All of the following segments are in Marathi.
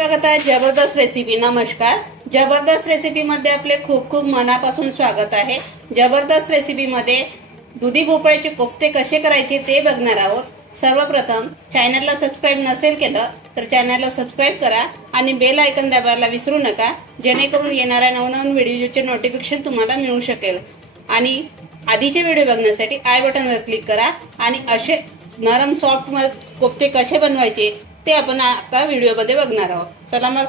बघत आहे जबरदस्त रेसिपी। नमस्कार। जबरदस्त रेसिपी मध्ये आपले खूप खूप मनापासून स्वागत आहे। जबरदस्त रेसिपी मध्ये दुधी भोपळ्याचे कोफ्ते कसे करायचे ते बघणार आहोत। सर्वप्रथम चॅनलला सबस्क्राइब नसेल केलं तर चॅनलला सबस्क्राइब करा आणि बेल आयकॉन दाबायला विसरू नका, जेणेकरून येणाऱ्या नवनवीन व्हिडिओचे नोटिफिकेशन तुम्हाला मिळू शकेल। आणि आधीचे व्हिडिओ बघण्यासाठी आय बटनवर क्लिक करा आणि असे नरम सॉफ्ट कोफ्ते कसे बनवायचे ते आपण आता व्हिडिओमध्ये बघणार आहोत। चला मग।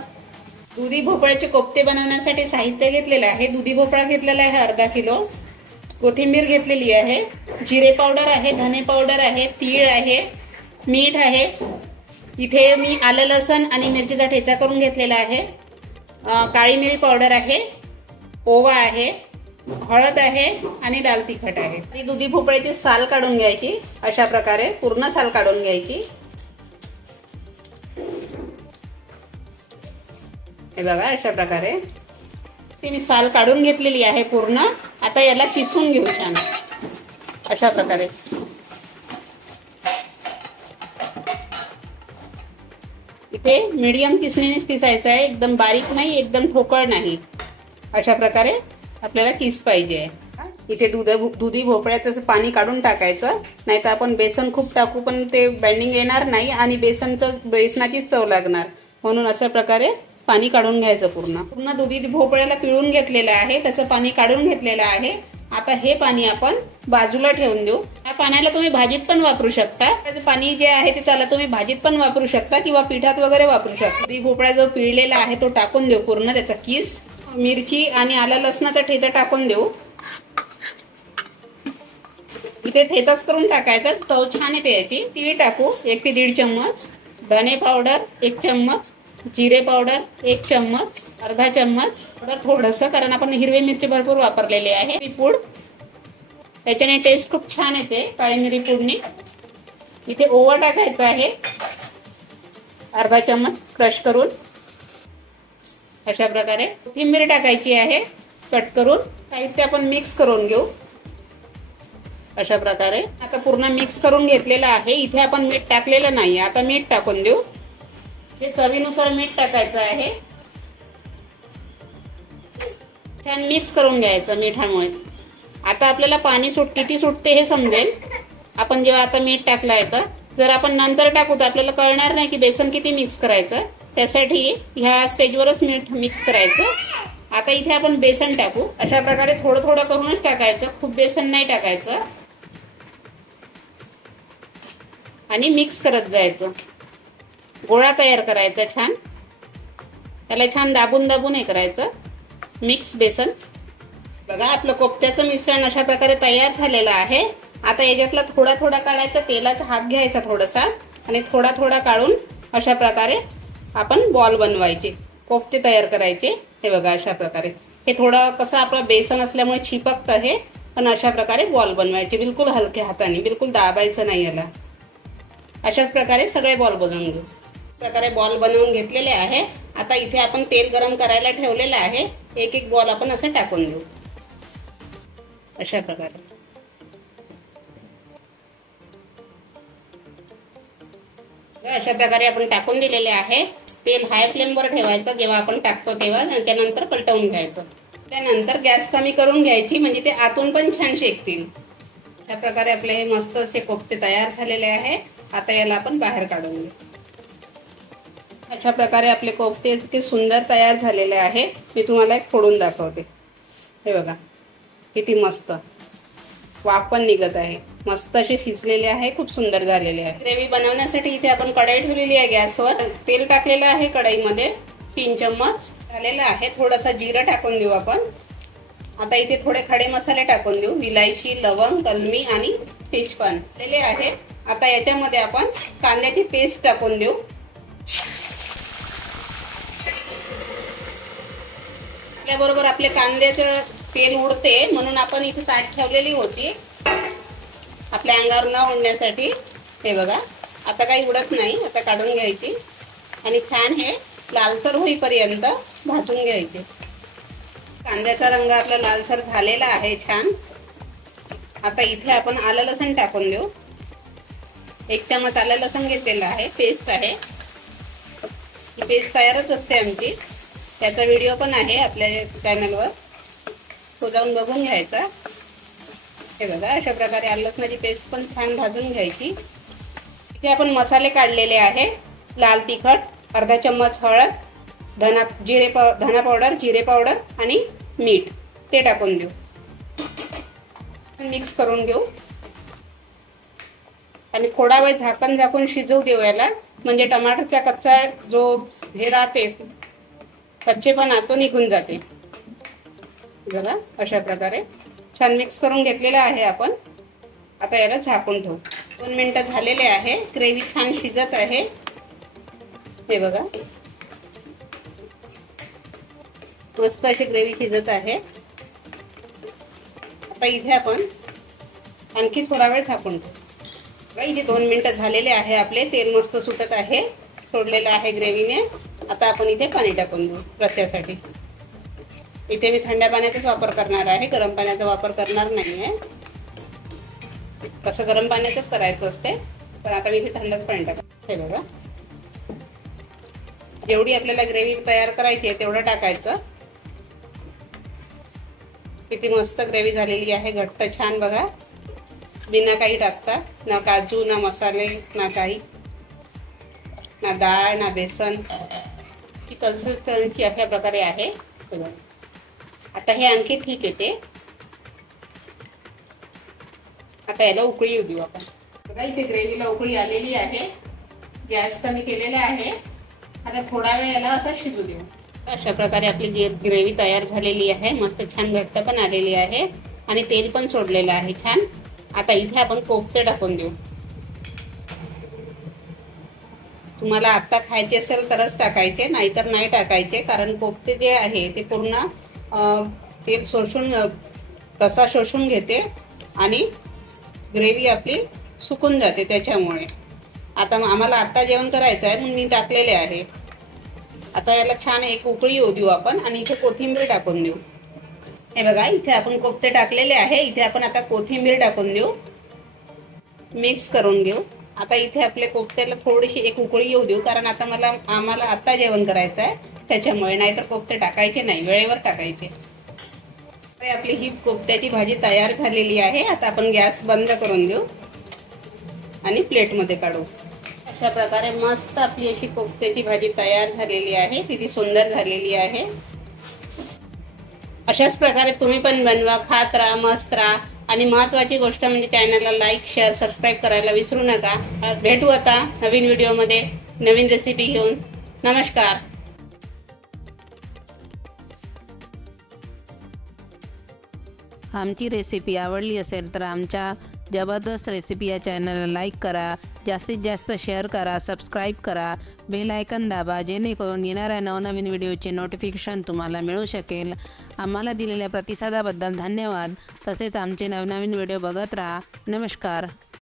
दुधी भोपळ्याचे कोफ्ते बनवण्यासाठी साहित्य घेतलेले आहे। दुधी भोपळा घेतलेला आहे अर्धा किलो, कोथिंबीर घेतलेली आहे, जिरे पावडर आहे, धने पावडर आहे, तीळ आहे, मीठ आहे। इथे मी आलं लसण आणि मिरचीचा ठेचा करून घेतलेला आहे, काळी मिरी पावडर आहे, ओवा आहे, हळद आहे आणि लाल तिखट आहे। आणि दुधी भोपळ्याची साल काढून घ्यायची, अशा प्रकारे पूर्ण साल काढून घ्यायची। हे बघा अशा प्रकारे ती मी साल काढून घेतलेली आहे पूर्ण। आता याला किसून घेऊ छान अशा प्रकारे। इथे मीडियम किसणीनेच किसायचं आहे, एकदम बारीक नाही, एकदम ठोकळ नाही, अशा प्रकारे आपल्याला किस पाहिजे। इथे दुधी भोपळ्याचं पाणी काढून टाकायचं, नाहीतर आपण बेसन खूप टाकू पण ते बाइंडिंग येणार नाही आणि बेसनाची चव लागणार, म्हणून अशा प्रकारे पाणी काढून घ्यायचं। पूर्ण दुधी भोपळ्याला पिळून घेतलेलं आहे, त्याचं पाणी काढून घेतलेलं आहे। आता हे पाणी आपण बाजूला ठेवून देऊ। या पाण्याला तुम्ही भाजीत पण वापरू शकता। त्याचं पाणी जे आहे ते त्याला तुम्ही भाजीत पण वापरू शकता किंवा पिठात वगैरे वापरू शकता। दुधी भोपळा जो पिळलेला आहे तो टाकून देऊ पूर्ण, त्याचा किस। मिरची आणि आलं लसणाचा ठेचा टाकून देऊ। इथे ठेचाच करून टाकायचा, चव छान येते याची। तीळ टाकू 1 ते 1.5 चम्मच, धने पावडर 1 चम्मच, जिरे पावडर 1 चम्मच, अर्धा चम्मच थोडंसं, कारण आपण हिरवी मिरची भरपूर वापरलेली आहे। पूड, त्याच्याने टेस्ट खूप छान येते काळी मिरी पूडनी। इथे ओवा टाकायचा आहे अर्धा चम्मच क्रश करून, अशा प्रकारे। कोथिंबीर टाकायची आहे कट करून। साहित्य आपण मिक्स करून घेऊ अशा प्रकारे। आता पूर्ण मिक्स करून घेतलेलं आहे। इथे आपण मीठ टाकलेलं नाही, आता मीठ टाकून देऊ। हे चवीनुसार मीठ टाकायचं आहे, छान मिक्स करून घ्यायचं मिठामुळे। आता आपल्याला पाणी किती सुटते हे समजेल आपण जेव्हा आता मीठ टाकलं आहे तर। जर आपण नंतर टाकू तर आपल्याला कळणार नाही की बेसन किती मिक्स करायचं, त्यासाठी ह्या स्टेजवरच मीठ मिक्स करायचं। आता इथे आपण बेसन टाकू, अशा प्रकारे थोडं थोडं करूनच टाकायचं, खूप बेसन नाही टाकायचं, आणि मिक्स करत जायचं। गोळा तयार करायचा छान, त्याला छान दाबून दाबून हे करायचं मिक्स बेसन। बघा आपलं कोफ्त्याचं मिश्रण अशा प्रकारे तयार झालेलं आहे। आता याच्यातला थोडा थोडा काढायचा, तेलाचा हात घ्यायचा थोडासा आणि थोडा थोडा काढून अशा प्रकारे आपण बॉल बनवायचे, कोफ्ते तयार करायचे। हे बघा अशा प्रकारे। हे थोडं कसं आपलं बेसन असल्यामुळे चिपकतं हे, पण अशा प्रकारे बॉल बनवायचे, बिलकुल हलक्या हाताने, बिलकुल दाबायचं नाही याला। अशाच प्रकारे सगळे बॉल बनवून घेऊ। प्रकारे बॉल बनवून घेतलेले आहे। आता इथे आपण तेल गरम करायला ठेवलेलं आहे, एक एक बॉल आपण असं टाकून देऊ अशा प्रकारे। अशा प्रकारे आपण टाकून दिलेले आहे। तेल हाय फ्लेमवर ठेवायचं जेव्हा आपण टाकतो तेव्हा, त्यानंतर पलटवून घ्यायचं। त्यानंतर गॅस कमी करून घ्यायची, म्हणजे ते आतून पण छान शेकतील। अशा प्रकारे आपले हे मस्त असे कोफ्ते तयार झालेले आहे। आता याला आपण बाहेर काढून घेऊ। अशा प्रकारे आपले कोफ्ते इतके सुंदर तयार झालेले आहे। मी तुम्हाला एक फोडून दाखवते। हे बघा किती मस्त वाफ पण निघत आहे, मस्त असे शिजलेले आहे, खूप सुंदर झालेले आहे। ग्रेव्ही बनवण्यासाठी इथे आपण कढई ठेवलेली आहे गॅसवर, तेल टाकलेलं आहे कढईमध्ये 3 चम्मच झालेलं आहे। थोडासा जिरं टाकून देऊ आपण। आता इथे थोडे खडे मसाले टाकून देऊ, विलायची, लवंग, कलमी आणि तेजपान दिलेले आहे। आता याच्यामध्ये आपण कांद्याची पेस्ट टाकून देऊ। त्याबरोबर आपले कांद्याचं तेल उडते म्हणून आपण इथे ताट ठेवलेली होती आपल्या अंगावर न उडण्यासाठी। हे बघा आता काही उडत नाही, आता काढून घ्यायची आणि छान हे लालसर होईपर्यंत भाजून घ्यायचे। कांद्याचा रंग आपला लालसर झालेला आहे छान। आता इथे आपण आलं लसण टाकून देऊ, 1 चम्मच आलं लसण घेतलेलं आहे, पेस्ट आहे। पेस्ट तयारच असते आमची, त्याचा व्हिडिओ पण आहे आपल्या चॅनलवर, तो जाऊन बघून घ्यायचा। हे बघा अशा प्रकारे आलं लसणाची पेस्ट पण छान भाजून घ्यायची। इथे आपण मसाले काढलेले आहे, लाल तिखट, अर्धा चम्मच हळद, धना पावडर, जिरे पावडर आणि मीठ ते टाकून देऊ, मिक्स करून घेऊ आणि थोडा वेळ झाकून शिजवू देऊ याला, म्हणजे टमाटरचा कच्चा जो हे राहते कच्चेपणा तो निघून जाते। बघा अशा प्रकारे छान मिक्स करून घेतलेलं आहे आपण। आता याला झाकून ठेवू। 2 मिनिटं झालेले आहे, ग्रेव्ही छान शिजत आहे। हे बघा मस्त अशी ग्रेव्ही शिजत आहे। आता इथे आपण आणखी थोडा वेळ झाकून ठेवू। इथे 2 मिनिटं झालेले आहे आपले, तेल मस्त सुटत आहे, सोडलेलं आहे ग्रेव्हीने। आता आपण इथे पाणी टाकून देऊ रस्स्यासाठी। इथे मी थंड पाण्याचाच वापर करणार आहे, गरम पाण्याचा वापर करणार नाही आहे। कसं गरम पाण्याचंच करायचं असते, पण आता मी इथे थंडच पाणी टाकतो। हे बघा जेवढी आपल्याला ग्रेव्ही तयार करायची आहे तेवढं टाकायचं। किती मस्त ग्रेव्ही झालेली आहे, घट्ट छान बघा, बिना काही टाकता, ना काजू ना मसाले ना काही, ना डाळ ना बेसन, ची कन्सिस्टन्सी अशा प्रकारे आहे। आता हे आणखी ठीक येते। आता याला उकळी येऊ देऊ आपण। बघा इथे ग्रेव्हीला उकळी आलेली आहे, गॅस कमी केलेला आहे। आता थोडा वेळ याला असं शिजू देऊ। अशा प्रकारे आपली ग्रेव्ही तयार झालेली आहे, मस्त छान घट्ट पण आलेली आहे आणि तेल पण सोडलेलं आहे छान। आता इथे आपण कोफ्ते टाकून देऊ। तुम्हाला आता खायचे असेल तरच टाकायचे, नाहीतर नाही टाकायचे, कारण कोफ्ते जे आहे ते पूर्ण तेल शोषून रसा शोषून घेते आणि ग्रेव्ही आपली सुकून जाते त्याच्यामुळे। आता आम्हाला आता जेवण करायचं आहे म्हणून मी टाकलेले आहे। आता याला छान एक उकळी येऊ देऊ आपण आणि इथे कोथिंबीर टाकून देऊ। हे बघा इथे आपण कोफ्ते टाकलेले आहे, इथे आपण आता कोथिंबीर टाकून देऊ, मिक्स करून घेऊ। आता इथे आपले कोफ्त्याला थोडीशी एक उकळी येऊ देऊ, कारण आता आम्हाला आता जेवण करायचं आहे त्याच्यामुळे, नाहीतर कोफ्ते टाकायचे नाही, वेळेवर टाकायचे। आपली ही कोफ्त्याची भाजी तयार झालेली आहे। आता आपण गॅस बंद करून देऊ आणि प्लेटमध्ये काढू। अशा प्रकारे मस्त आपली अशी कोफ्त्याची भाजी तयार झालेली आहे, किती सुंदर झालेली आहे। अशाच प्रकारे तुम्ही पण बनवा, खात राहा, मस्त राहा आणि महत्त्वाची गोष्ट म्हणजे चॅनलला लाईक, शेअर, सबस्क्राईब करायला विसरू नका। भेटू आता नवीन व्हिडिओमध्ये नवीन रेसिपी घेऊन। नमस्कार। आमची रेसिपी आवडली असेल तर आमच्या जबरदस्त रेसिपी या चॅनलला लाईक करा, जास्तीत जास्त शेअर करा, सबस्क्राईब करा, बेल आयकन दाबा, जेणेकरून येणाऱ्या नवनवीन व्हिडिओचे नोटिफिकेशन तुम्हाला मिळू शकेल। आम्हाला दिलेल्या प्रतिसादाबद्दल धन्यवाद। तसेच आमचे नवनवीन व्हिडिओ बघत राहा। नमस्कार।